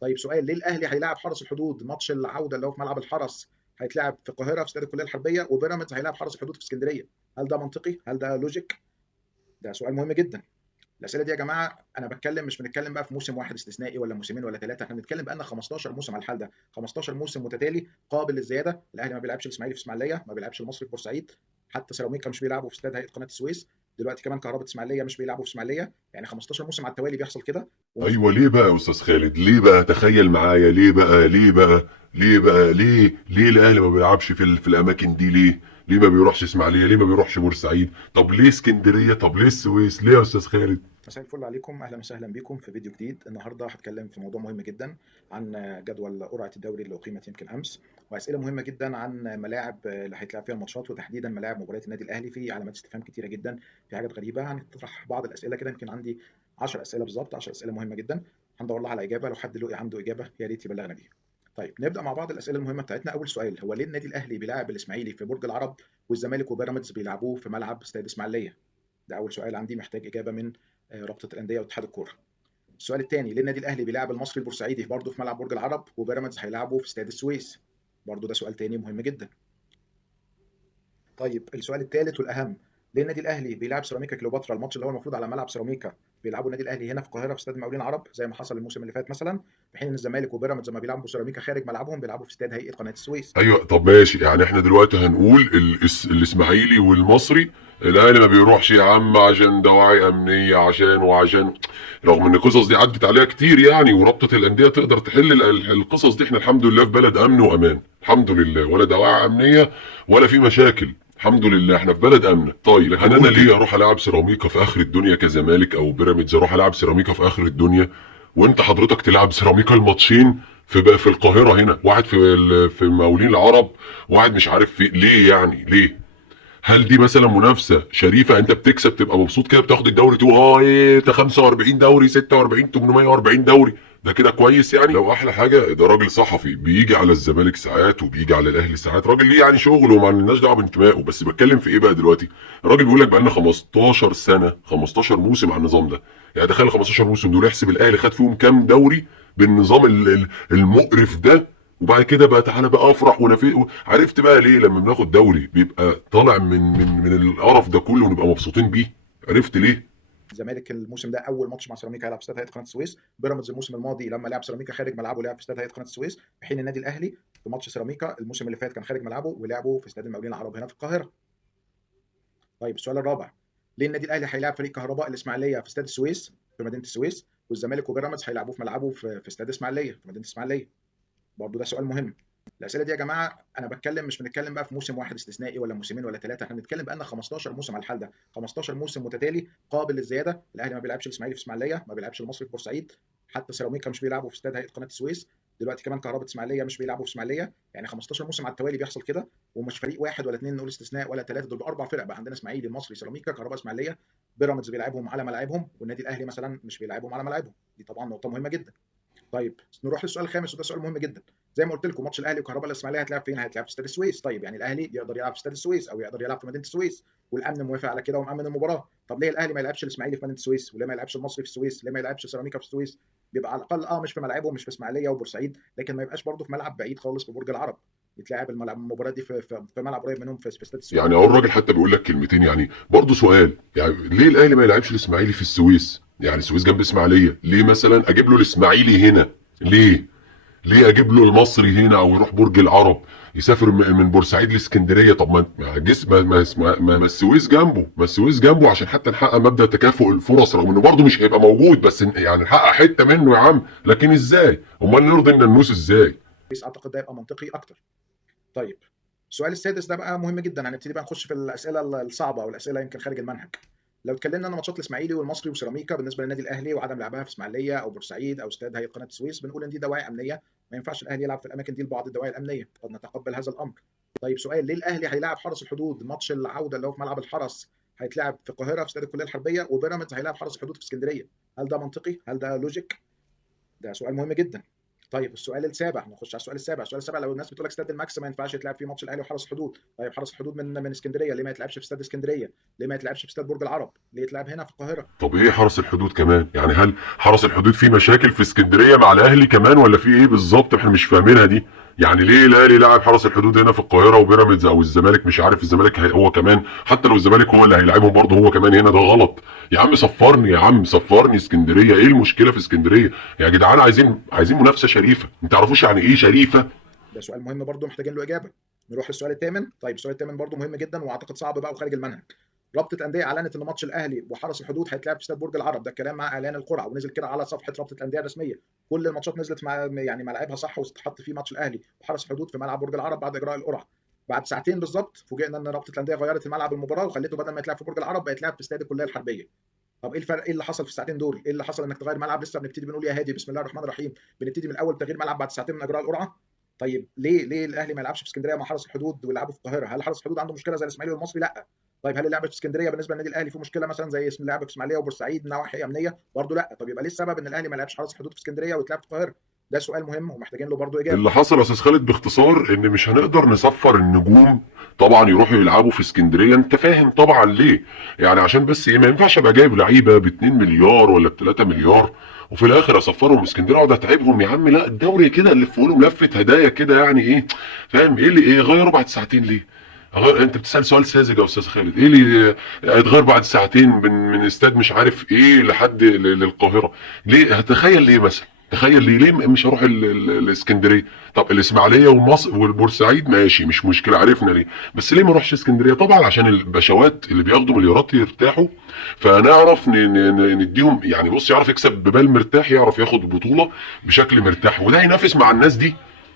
طيب سؤال، ليه الاهلي هيلاعب حرس الحدود ماتش العوده اللي هو في ملعب الحرس هيتلعب في القاهره في استاد الكليه الحربيه، وبيراميدز هيلاعب حرس الحدود في اسكندريه؟ هل ده منطقي؟ هل ده لوجيك؟ ده سؤال مهم جدا. الاسئله دي يا جماعه انا بتكلم، مش بنتكلم بقى في موسم واحد استثنائي ولا موسمين ولا ثلاثه، احنا بنتكلم بقى لنا 15 موسم على الحال ده، 15 موسم متتالي قابل للزياده. الاهلي ما بيلعبش الاسماعيلي في اسماعيليه، ما بيلعبش المصري في بورسعيد، حتى سيراميكا مش بيلعبوا في استاد هيئه قناه السويس، دلوقتي كمان كهرباء اسماعيليه مش بيلعبوا في اسماعيليه، يعني 15 موسم على التوالي بيحصل كده. ومش ايوه، ليه بقى يا استاذ خالد؟ ليه بقى؟ تخيل معايا، ليه الاهلي ما بيلعبش في الاماكن دي؟ ليه ما بيروحش اسماعيليه؟ ليه ما بيروحش بورسعيد؟ طب ليه اسكندريه؟ طب ليه السويس؟ ليه يا استاذ خالد؟ مساء الفل عليكم، اهلا وسهلا بكم في فيديو جديد. النهارده هتكلم في موضوع مهم جدا عن جدول قرعه الدوري اللي اقيمت يمكن امس، واسئله مهمه جدا عن ملاعب اللي هيتلعب فيها الماتشات، وتحديدا ملاعب مباريات النادي الاهلي. في علامات استفهام كتيره جدا، في حاجات غريبه. هنطرح بعض الاسئله كده، يمكن عندي 10 اسئله بالظبط، 10 اسئله مهمه جدا هندور لها على اجابه، لو حد له عنده اجابه يا ريت يبلغنا بيها. طيب نبدا مع بعض الاسئله المهمه بتاعتنا. اول سؤال هو ليه النادي الاهلي بيلاعب الاسماعيلي في برج العرب والزمالك وبيراميدز بيلعبوه في ملعب استاد اسماعيليه؟ ده اول سؤال عندي محتاج اجابه من رابطه الانديه واتحاد الكوره. السؤال الثاني، ليه النادي الاهلي بيلعب المصري البورسعيدي برضه في ملعب برج العرب وبيراميدز هيلعبه في استاد السويس؟ برضه ده سؤال تاني مهم جدا. طيب السؤال الثالث والاهم، ليه النادي الاهلي بيلعب سيراميكا كليوباترا الماتش اللي هو المفروض على ملعب سيراميكا بيلعبوا النادي الاهلي هنا في القاهره في استاد المقاولين العرب زي ما حصل الموسم اللي فات مثلا، في حين ان الزمالك وبيراميدز لما بيلعبوا سيراميكا خارج ملعبهم بيلعبوا في استاد هيئه قناه السويس؟ ايوه، طب ماشي، يعني احنا دلوقتي هنقول الاسماعيلي والمصري الاهلي ما بيروحش يا عم عشان دواعي امنيه، عشان رغم ان القصص دي عدت عليها كتير يعني، ورابطه الانديه تقدر تحل القصص دي. احنا الحمد لله في بلد امن وامان، الحمد لله، ولا دواعي امنيه ولا في مشاكل، الحمد لله احنا في بلد امنه. طيب لكن انا ليه اروح العب سيراميكا في اخر الدنيا كزمالك او بيراميدز؟ اروح العب سيراميكا في اخر الدنيا وانت حضرتك تلعب سيراميكا الماتشين في القاهره هنا، واحد في مقاولين العرب، واحد مش عارف في ليه، يعني ليه؟ هل دي مثلا منافسه شريفه؟ انت بتكسب تبقى مبسوط كده، بتاخد الدوري تقول اه ايه ده 45 دوري 46 840 دوري، ده كده كويس يعني؟ لو احلى حاجه ده راجل صحفي بيجي على الزمالك ساعات وبيجي على الاهلي ساعات، راجل ليه يعني شغله وما لناش دعوه بانتمائه. بس بتكلم في ايه بقى دلوقتي؟ الراجل بيقول لك بقى لنا 15 سنه، 15 موسم على النظام ده. يعني تخيل 15 موسم دول، احسب الاهلي خد فيهم كام دوري بالنظام المقرف ده. وبعد كده بقى تعالى بقى افرح ونفيق. عرفت بقى ليه لما بناخد دوري بيبقى طالع من القرف ده كله ونبقى مبسوطين بيه؟ عرفت ليه؟ الزمالك الموسم ده اول ماتش مع سيراميكا هيلعب في استاد هيئه قناه السويس، بيراميدز الموسم الماضي لما لعب سيراميكا خارج ملعبه لعب في استاد هيئه قناه السويس، في حين النادي الاهلي في ماتش سيراميكا الموسم اللي فات كان خارج ملعبه ولعبه في استاد المقاولين العرب هنا في القاهره. طيب السؤال الرابع، ليه النادي الاهلي هيلاعب فريق كهرباء الاسماعيليه في استاد السويس في مدينه السويس، والزمالك وبيراميدز هيلعبوه في ملعبه في استاد اسماعيليه في مدينه اسماعيليه؟ برضه ده سؤال مهم. الاسئله دي يا جماعه انا بتكلم، مش بنتكلم بقى في موسم واحد استثنائي ولا موسمين ولا ثلاثه، احنا بنتكلم بقى لنا 15 موسم على الحال ده، 15 موسم متتالي قابل للزياده. الاهلي ما بيلعبش الاسماعيلي في اسماعيليه، ما بيلعبش المصري في بورسعيد، حتى سيراميكا مش بيلعبوا في استاد هيئه قناه السويس، دلوقتي كمان كهرباء اسماعيليه مش بيلعبوا في اسماعيليه، يعني 15 موسم على التوالي بيحصل كده. ومش فريق واحد ولا اثنين نقول استثناء ولا ثلاثه، دول اربع فرق بقى عندنا: اسماعيلي مصري سيراميكا كهرباء اسماعيليه. بيراميدز بيلعبهم على ملاعبهم، والنادي الاهلي مثلا مش بيلعبهم على ملاعبهم. دي طبعا نقطه مهمه جدا. طيب نروح للسؤال الخامس وده سؤال مهم جدا. زي ما قلت لكم ماتش الاهلي وكهرباء الاسماعيليه هيتلعب فين؟ هيتلعب في استاد السويس. طيب يعني الاهلي يقدر يلعب في استاد السويس او يقدر يلعب في مدينه السويس، والامن موافق على كده ومامن المباراه. طب ليه الاهلي ما يلعبش الاسماعيلي في مدينه السويس؟ وليه ما يلعبش المصري في السويس؟ ليه ما يلعبش سيراميكا في السويس؟ بيبقى على الاقل مش في ملاعبهم، مش في اسماعيليه وبورسعيد، لكن ما يبقاش برضه في ملعب بعيد خالص في برج العرب، يتلعب المباراه دي في ملعب قريب منهم في استاد السويس. يعني اهو الراجل حتى بيقول لك كلمتين يعني. برضه سؤال، يعني ليه الاهلي ما يلعبش الاسماعيلي في السويس؟ يعني السويس جنب اسماعيليه، ليه مثلا اجيب له الاسماعيلي هنا؟ ليه؟ ليه اجيب له المصري هنا او يروح برج العرب يسافر من بورسعيد لاسكندريه؟ طب ما جسم ما السويس جنبه، ما السويس جنبه عشان حتى نحقق مبدأ تكافؤ الفرص، رغم انه برضه مش هيبقى موجود، بس يعني نحقق حته منه يا عم. لكن ازاي؟ امال نرضي الناموس ازاي؟ اعتقد ده يبقى منطقي اكتر. طيب السؤال السادس ده بقى مهم جدا، هنبتدي بقى نخش في الاسئله الصعبه او الاسئله يمكن خارج المنهج. لو اتكلمنا عن ماتشات الاسماعيلي والمصري وسيراميكا بالنسبه للنادي الاهلي وعدم لعبها في اسماعيليه او بورسعيد او استاد هيئه قناه السويس، بنقول ان دي دواعي امنيه، ما ينفعش الاهلي يلعب في الاماكن دي لبعض الدواعي الامنيه، قد نتقبل هذا الامر. طيب سؤال، ليه الاهلي هيلاعب حرس الحدود ماتش العوده اللي هو في ملعب الحرس هيتلعب في القاهره في استاد الكليه الحربيه، وبيراميدز هيلاعب حرس الحدود في اسكندريه؟ هل ده منطقي؟ هل ده لوجيك؟ ده سؤال مهم جدا. طيب السؤال السابع، نخش على السؤال السابع. السؤال السابع، لو الناس بتقول لك استاد الماكس ما ينفعش يتلعب فيه ماتش الاهلي وحرس الحدود، طيب حرس الحدود من اسكندريه، ليه ما يتلعبش في استاد اسكندريه؟ ليه ما يتلعبش في استاد برج العرب؟ ليه يتلعب هنا في القاهره؟ طب ايه حرس الحدود كمان؟ يعني هل حرس الحدود فيه مشاكل في اسكندريه مع الاهلي كمان، ولا في ايه بالظبط؟ احنا مش فاهمينها دي. يعني ليه الاهلي لاعب حرس الحدود هنا في القاهره وبيراميدز او الزمالك مش عارف الزمالك هو كمان، حتى لو الزمالك هو اللي هيلاعبهم برضه هو كمان هنا؟ ده غلط. يا عم صفرني، يا عم صفرني اسكندريه، ايه المشكله في اسكندريه؟ يا جدعان عايزين منافسه شريفه، ما تعرفوش يعني ايه شريفه؟ ده سؤال مهم برضه محتاجين له اجابه. نروح للسؤال الثامن. طيب السؤال الثامن برضه مهم جدا واعتقد صعب بقى وخارج المنهج. رابطه انديه اعلنت ان ماتش الاهلي وحرس الحدود هيتلعب في استاد برج العرب، ده الكلام مع اعلان القرعه ونزل كده على صفحه رابطه الانديه الرسميه. كل الماتشات نزلت مع يعني ملاعبها صح، واتحط فيه ماتش الاهلي وحرس الحدود في ملعب برج العرب بعد اجراء القرعه. بعد ساعتين بالظبط فوجئنا ان رابطه الانديه غيرت الملعب المباراه وخليته بدل ما يتلعب في برج العرب بقى يتلعب في استاد الكليه الحربيه. طب ايه الفرق؟ ايه اللي حصل في الساعتين دول؟ ايه اللي حصل انك تغير ملعب؟ لسه بنبتدي بنقول يا هادي بسم الله الرحمن الرحيم، بنبتدي من اول تغيير ملعب بعد ساعتين من اجراء القرعه. طيب ليه الاهلي ما يلعبش في اسكندريه مع حرس الحدود ويلعبوا في القاهره؟ هل حرس الحدود عنده مشكله زي الاسماعيلي والمصري؟ لا. طيب هل اللعب في اسكندريه بالنسبه للنادي الاهلي في مشكله مثلا زي اسم اللعب في اسماعيليه وبورسعيد من نواحي امنيه؟ برضه لا. طب يبقى ليه السبب ان الاهلي ما لعبش حرس الحدود في اسكندريه ويتلعب في القاهره؟ ده سؤال مهم ومحتاجين له برضه اجابه. اللي حصل يا استاذ خالد باختصار ان مش هنقدر نصفر النجوم طبعا يروحوا يلعبوا في اسكندريه، انت فاهم طبعا ليه؟ يعني عشان بس ايه، ما ينفعش ابقى جايب لعيبه ب 2 مليار ولا ب 3 مليار وفي الاخر اصفرهم اسكندريه اقعد اتعبهم. يا عم لا، الدوري كده نلفه لهم لفه هدايا كده، يعني ايه؟ فاهم ايه اللي ايه غيروا بعد ساعتين ليه؟ انت بتسال سؤال ساذج يا استاذ خالد. ايه اللي هيتغير بعد ساعتين من استاد مش عارف ايه لحد للقاهره؟ ليه؟ هتخيل ليه مثلا؟ تخيل ليه مش هروح الاسكندريه؟ طب الاسماعيليه ومصر والبورسعيد ماشي مش مشكله، عرفنا ليه. بس ليه ما اروحش اسكندريه؟ طبعا عشان البشوات اللي بياخدوا مليارات يرتاحوا، فنعرف نديهم يعني. بص، يعرف يكسب ببال مرتاح، يعرف ياخد البطوله بشكل مرتاح، وده ينافس مع الناس دي،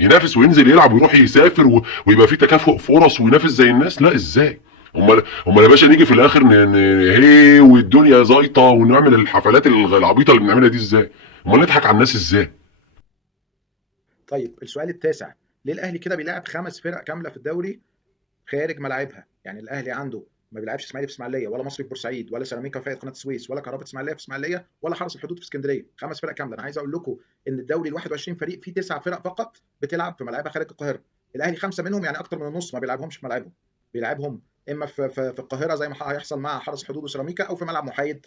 ينافس وينزل يلعب ويروح يسافر ويبقى في تكافؤ فرص وينافس زي الناس. لا ازاي؟ امال يا باشا نيجي في الاخر هي والدنيا زيطه ونعمل الحفلات العبيطه اللي بنعملها دي ازاي؟ امال نضحك على الناس ازاي؟ طيب السؤال التاسع، ليه الاهلي كده بيلعب 5 فرق كامله في الدوري خارج ملاعبها؟ يعني الاهلي عنده ما بيلعبش اسماعيلي في اسماعيليه، ولا مصري في بورسعيد، ولا سيراميكا في قناه السويس، ولا كهرباء اسماعيليه في اسماعيليه، ولا حرس الحدود في اسكندريه. 5 فرق كامله. انا عايز اقول لكم ان الدوري ال 21 فريق فيه 9 فرق فقط بتلعب في ملاعبها خارج القاهره. الاهلي 5 منهم، يعني اكتر من النص، ما بيلعبهمش في ملاعبهم. بيلعبهم اما في القاهره زي ما هيحصل مع حرس الحدود وسيراميكا، او في ملعب محايد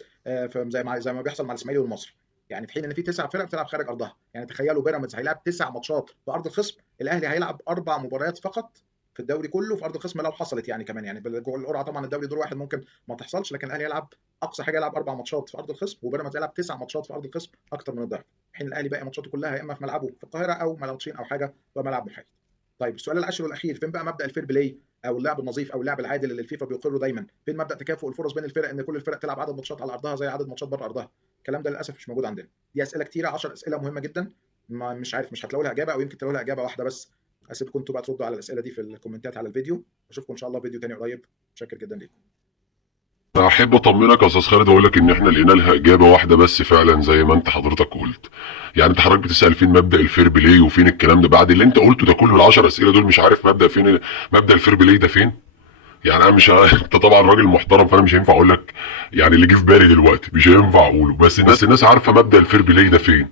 زي ما بيحصل مع الاسماعيلي والمصري. يعني في حين ان في 9 فرق بتلعب خارج ارضها. يعني تخيلوا بيراميدز هيلعب 9 ماتشات في ارض الخصم، الاهلي هيلعب 4 مباريات فقط في الدوري كله في ارض الخصم لو حصلت يعني كمان. يعني جوه القرعه طبعا الدوري دور واحد ممكن ما تحصلش، لكن الاهلي يلعب اقصى حاجه يلعب 4 ماتشات في ارض الخصم، وبيراميدز يلعب 9 ماتشات في ارض الخصم، اكتر من الضعف. حين الاهلي باقي ماتشاته كلها يا اما في ملعبه في القاهره او ملعبين او حاجه في ملعب محايد. طيب السؤال العاشر والاخير، فين بقى مبدا الفير بلاي او اللعب النظيف او اللعب العادل اللي الفيفا بيقره دايما؟ فين مبدا تكافؤ الفرص بين الفرق، ان كل الفرق تلعب عدد ماتشات على ارضها زي عدد ماتشات بره ارضها؟ الكلام ده للاسف مش موجود عندنا. دي اسئله كتيره، 10 اسئله مهمه جدا. مش عارف، مش هتلاقوا لها اجابه، او يمكن تلاقوا لها اجابه واحده بس. اسيبكم انتوا بقى تردوا على الاسئله دي في الكومنتات على الفيديو. اشوفكم ان شاء الله في فيديو تاني قريب. متشكر جدا ليكم. احب اطمنك يا استاذ خالد، اقول لك ان احنا لقينا لها اجابه واحده بس فعلا زي ما انت حضرتك قلت. يعني انت حضرتك بتسال فين مبدا الفير بلاي وفين الكلام ده؟ بعد اللي انت قلته ده كله ال10 اسئله دول مش عارف مبدا الفير بلاي ده فين؟ يعني انا مش انت طبعا راجل محترم فانا مش هينفع اقول لك يعني اللي جه في بالي دلوقتي، مش هينفع اقوله، بس الناس عارفه مبدا الفير بلاي ده فين.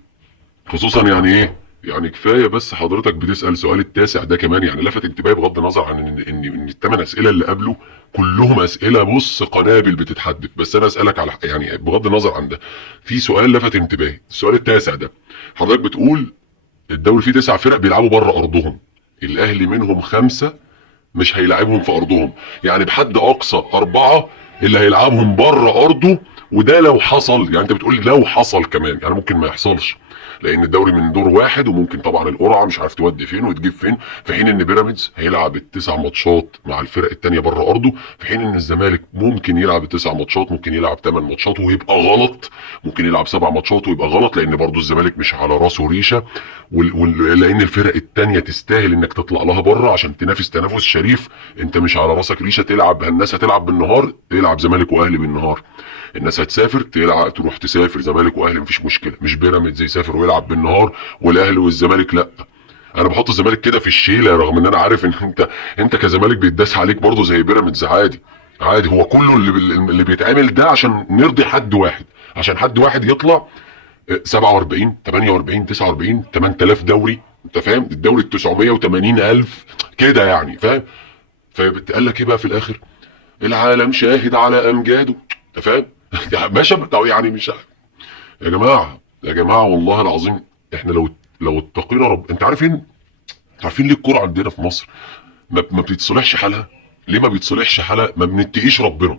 خصوصا يعني ايه، يعني كفايه بس حضرتك بتسال سؤال التاسع ده كمان يعني لفت انتباهي بغض النظر عن ان ال8 اسئله اللي قبله كلهم اسئله بص قنابل بتتحدف. بس انا اسالك على يعني بغض النظر عن ده، في سؤال لفت انتباهي. السؤال التاسع ده حضرتك بتقول الدوري فيه 9 فرق بيلعبوا بره ارضهم، الاهلي منهم 5 مش هيلعبهم في ارضهم، يعني بحد اقصى 4 اللي هيلعبهم بره ارضه. وده لو حصل، يعني انت بتقول لو حصل كمان، يعني ممكن ما يحصلش لان الدوري من دور واحد، وممكن طبعا القرعه مش عارف تودي فين وتجيب فين. في حين ان بيراميدز هيلعب ال9 ماتشات مع الفرق التانيه بره ارضه، في حين ان الزمالك ممكن يلعب ال9 ماتشات، ممكن يلعب 8 ماتشات ويبقى غلط، ممكن يلعب 7 ماتشات ويبقى غلط، لان برضو الزمالك مش على راسه ريشه. لان الفرق التانيه تستاهل انك تطلع لها بره عشان تنافس تنافس شريف. انت مش على راسك ريشه تلعب، الناس هتلعب بالنهار تلعب زمالك واهلي بالنهار، الناس هتسافر تلعب تروح تسافر زمالك واهلي مفيش مشكله، مش بيراميدز يسافر ويلعب بالنهار والاهلي والزمالك لا. انا بحط الزمالك كده في الشيله رغم ان انا عارف ان انت كزمالك بيتداس عليك برضه زي بيراميدز عادي. هو كله اللي بيتعمل ده عشان نرضي حد واحد، عشان حد واحد يطلع 47 48 49 8000 دوري، انت فاهم؟ الدوري ال 980,000 كده يعني، فاهم؟ فقال لك ايه بقى في الاخر؟ العالم شاهد على امجاده، انت فاهم؟ يا باشا طب يعني مش، يا جماعه يا جماعه والله العظيم، احنا لو اتقينا انت عارفين ليه الكوره عندنا في مصر ما بتتصلحش حالها؟ ليه ما بيتصلحش حالها؟ ما بنتقيش ربنا،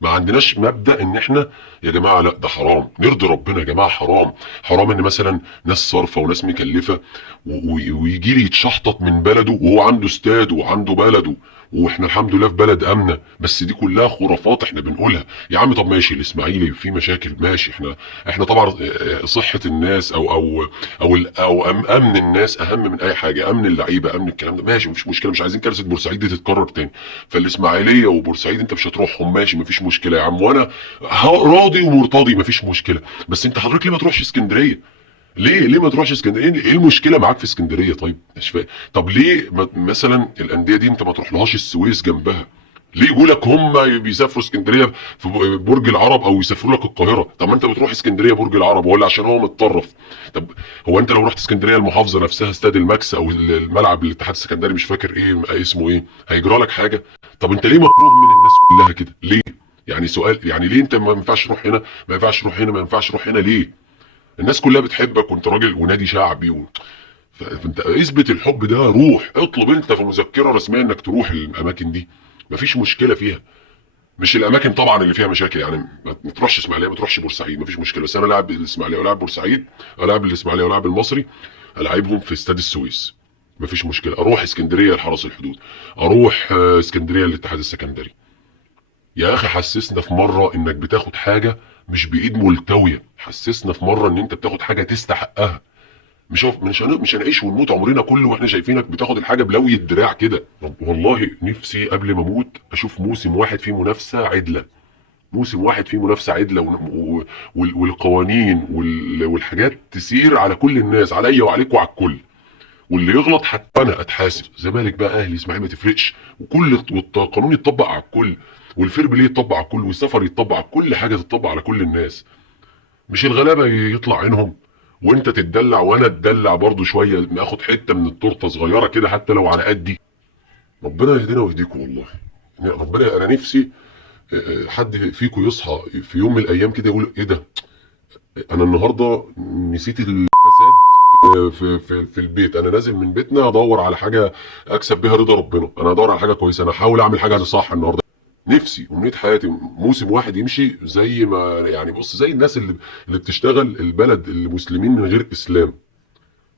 ما عندناش مبدأ ان احنا يا جماعه لا ده حرام، نرضي ربنا يا جماعه، حرام. حرام ان مثلا ناس صارفه وناس مكلفه ويجي لي يتشحطط من بلده وهو عنده استاد وعنده بلده، واحنا الحمد لله في بلد امنه. بس دي كلها خرافات احنا بنقولها يا عم. طب ماشي الاسماعيلي في مشاكل، ماشي، احنا طبعا صحه الناس او امن الناس اهم من اي حاجه، امن اللعيبه، امن الكلام ده ماشي، مفيش مشكله، مش عايزين كارثه بورسعيد دي تتكرر تاني. فالاسماعيليه وبورسعيد انت مش هتروحهم، ماشي مفيش مشكله يا عم، وانا راضي ومرتضي مفيش مشكله. بس انت حضرتك ليه ما تروحش اسكندريه؟ ليه ما تروحش اسكندريه؟ ايه المشكله معاك في اسكندريه؟ طيب مش فاهم. طب ليه مثلا الانديه دي انت ما تروحلهاش السويس جنبها؟ ليه يقول لك هم بيسافروا اسكندريه في برج العرب او يسافروا لك القاهره؟ طب ما انت بتروح اسكندريه برج العرب ولا عشان هو متطرف؟ طب هو انت لو رحت اسكندريه المحافظه نفسها استاد الماكس او الملعب الاتحاد السكندري مش فاكر ايه اسمه ايه، هيجرى لك حاجه؟ طب انت ليه مكروه من الناس كلها كده ليه؟ يعني سؤال، يعني ليه انت ما ينفعش تروح هنا، ما ينفعش تروح هنا، ما ينفعش تروح هنا ليه؟ الناس كلها بتحبك وانت راجل ونادي شعبي فانت اثبت الحب ده، روح اطلب انت في مذكره رسميه انك تروح الاماكن دي، مفيش مشكله فيها. مش الاماكن طبعا اللي فيها مشاكل، يعني ما تروحش اسماعيليه، ما تروحش بورسعيد، مفيش مشكله، بس انا لاعب الاسماعيليه ولاعب بورسعيد، الاعب الاسماعيليه ولاعب المصري، العبهم في استاد السويس، مفيش مشكله. اروح اسكندريه لحرس الحدود، اروح اسكندريه للاتحاد السكندري. يا اخي حسسنا في مره انك بتاخد حاجه مش بايد ملتويه، حسسنا في مره ان انت بتاخد حاجه تستحقها. مش هنعيش ونموت عمرنا كله واحنا شايفينك بتاخد الحاجه بلوي الدراع كده. طب والله نفسي قبل ما اموت اشوف موسم واحد فيه منافسه عدله، موسم واحد فيه منافسه عدله والقوانين والحاجات تسير على كل الناس، عليا وعليك وعلى الكل. واللي يغلط حتى انا اتحاسب، زمالك بقى اهلي اسماعيلي ما تفرقش، والقانون يتطبق على الكل، والفير بلاي يتطبق على الكل، والسفر يتطبق على كل حاجه، تتطبق على كل الناس. مش الغلابه يطلع عينهم وانت تتدلع وانا اتدلع برضو شويه، ناخد حته من التورته صغيره كده حتى لو على قدي. ربنا يهدينا ويهديكم والله. ربنا، انا نفسي حد فيكم يصحى في يوم من الايام كده يقول ايه ده، انا النهارده نسيت الفساد في البيت، انا نازل من بيتنا ادور على حاجه اكسب بيها رضا ربنا، انا ادور على حاجه كويسه، انا احاول اعمل حاجه صح النهارده. نفسي ومنيت حياتي موسم واحد يمشي زي ما يعني، بص زي الناس اللي بتشتغل البلد، اللي مسلمين من غير اسلام،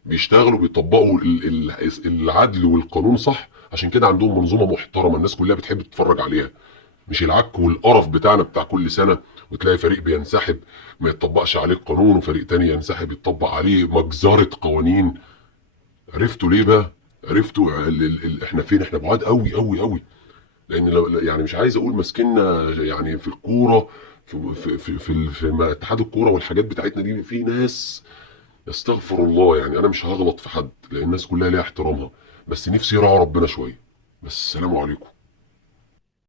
بيشتغلوا بيطبقوا العدل والقانون صح، عشان كده عندهم منظومه محترمه الناس كلها بتحب تتفرج عليها. مش العك والقرف بتاعنا بتاع كل سنه، وتلاقي فريق بينسحب ما يتطبقش عليه القانون، وفريق تاني ينسحب يتطبق عليه مجزره قوانين. عرفتوا ليه بقى؟ عرفتوا احنا فين؟ احنا بعاد قوي قوي قوي. لان لو يعني مش عايز اقول ماسكيننا يعني في الكوره، في اتحاد الكوره والحاجات بتاعتنا دي، في ناس استغفر الله، يعني انا مش هغلط في حد لان الناس كلها ليها احترامها، بس نفسي يراعوا ربنا شويه. بس السلام عليكم.